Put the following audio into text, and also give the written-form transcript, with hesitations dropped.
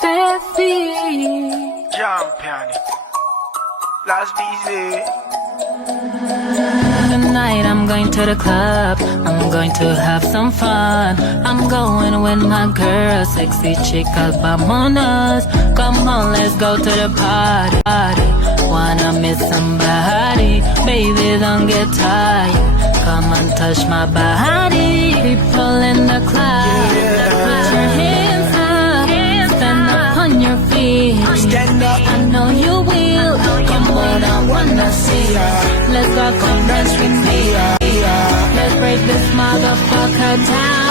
Steffi. Jump piano. Last busy. Tonight I'm going to the club, I'm going to have some fun. I'm going with my girl, sexy chicas, vamonos. Come on, let's go to the party. Wanna meet somebody, baby, don't get tired. Come and touch my body. People in the club, put your hands up, stand up on your feet. Stand up. I know you will. Come on, I wanna see ya. Let's go, come dance with me. Let's break this motherfucker down.